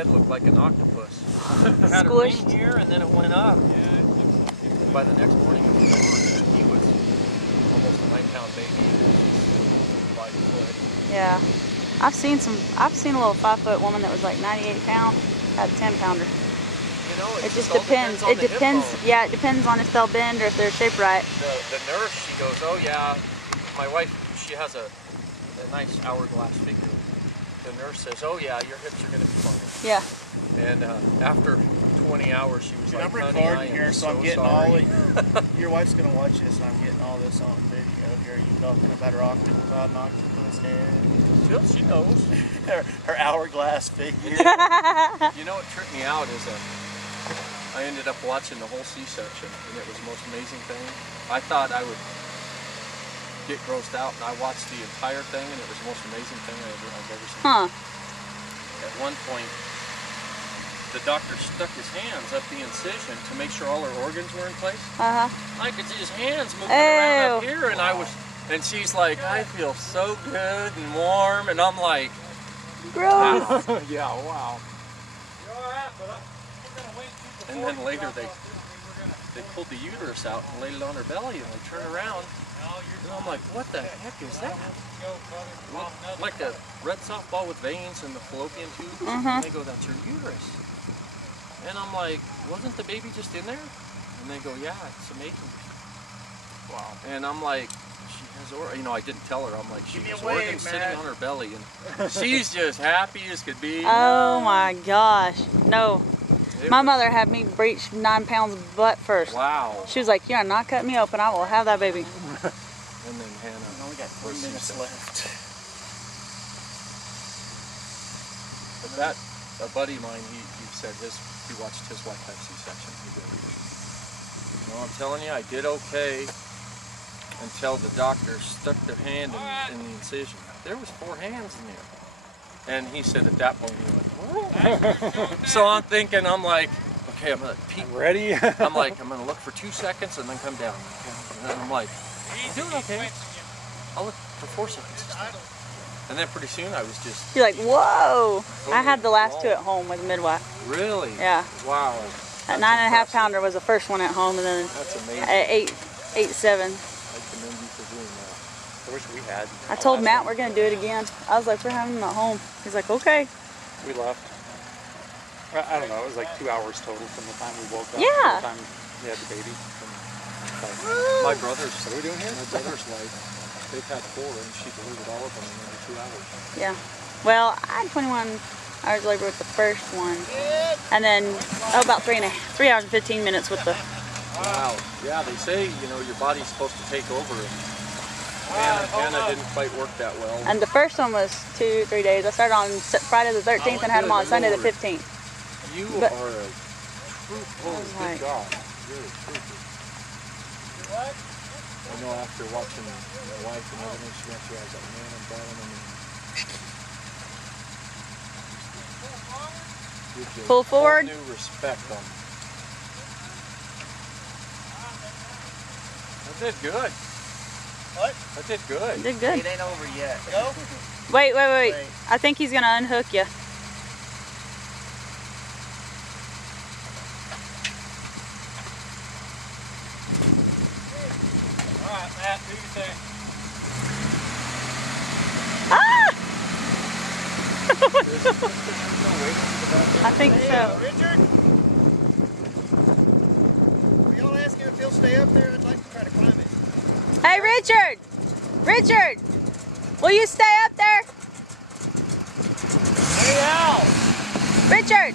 Head looked like an octopus. Had a Squished. ring here and then it went up. And by the next morning it was gone. He was almost a 9-pound baby. 5 foot. Yeah. I've seen a little 5-foot woman that was like 98 pounds, had a 10-pounder. You know, It just depends. It depends. Yeah, it depends on if they'll bend or if they're shaped right. The nurse, she goes, oh yeah, my wife, she has a nice hourglass figure. The nurse says, oh yeah, your hips are going to be fine. Yeah. And after 20 hours, she was like, I'm honey, recording here, so I'm getting sorry. your wife's going to watch this, and I'm getting all this on video here. You talking about her about an octopus head. She knows. her hourglass figure. You know what tripped me out is I ended up watching the whole C-section, and it was the most amazing thing. I thought I would get grossed out, and I watched the entire thing, and it was the most amazing thing I've ever seen. Huh. At one point, the doctor stuck his hands up the incision to make sure all her organs were in place. Uh-huh. I could see his hands moving around up here, and and she's like, I feel so good and warm, and I'm like, gross. wow. Yeah, wow. And then later they pulled the uterus out and laid it on her belly, and they turned around, and I'm like, what the heck is that? Like a red softball with veins and the fallopian tubes. And they go, that's your uterus. And I'm like, wasn't the baby just in there? And they go, yeah, it's amazing. Wow. And I'm like, she has, you know, I didn't tell her. I'm like, she has organs sitting on her belly, and she's just happy as could be. Oh my gosh. No. My mother had me breach 9 pounds butt first. Wow. She was like, you're not cutting me open. I will have that baby. And then Hannah. We got 3 minutes left. But that, a buddy of mine, he said he watched his wife have C-section. He did. No, I'm telling you, I did okay until the doctor stuck their hand in the incision. There was 4 hands in there. And he said at that point, he went, whoa. So I'm thinking, I'm like, okay, I'm going to peek. Ready? I'm like, I'm going to look for 2 seconds and then come down. And then I'm like, I'm doing okay. I'll look for 4 seconds. And then pretty soon I was just... You're like, whoa. I had the last 2 at home with a midwife. Really? Yeah. Wow. That 9.5 pounder was the first one at home, and then that's amazing. at 8.7. I commend you for doing that. I wish we had. I told Matt we're going to do it again. I was like, we're having them at home. He's like, okay. We left. I don't know, it was like 2 hours total from the time we woke up Yeah. to the time we had the baby. My brother's, what are we doing here? My brother's wife, they've had 4 and she delivered all of them in under 2 hours. Yeah. Well, I had 21 hours labor with the first one. And then, about 3 hours and 15 minutes with the... Wow. Yeah, they say, you know, your body's supposed to take over. Hannah didn't quite work that well. And the first one was 2-3 days. I started on Friday the 13th and had them on Sunday the 15th. You are a true good job. Really true. I know after watching my wife and everything, she went through, I was like, man, I'm bowing in. Pull forward. New respect on me. I did good. What? I did good. You did good. It ain't over yet. Go. Wait. I think he's going to unhook you. All right, Matt, do your thing. Ah! I think so. Richard? Will y'all ask him if he'll stay up there? I'd like to try to climb it. Hey, Richard! Richard! Will you stay up there? Hey, Al! Richard!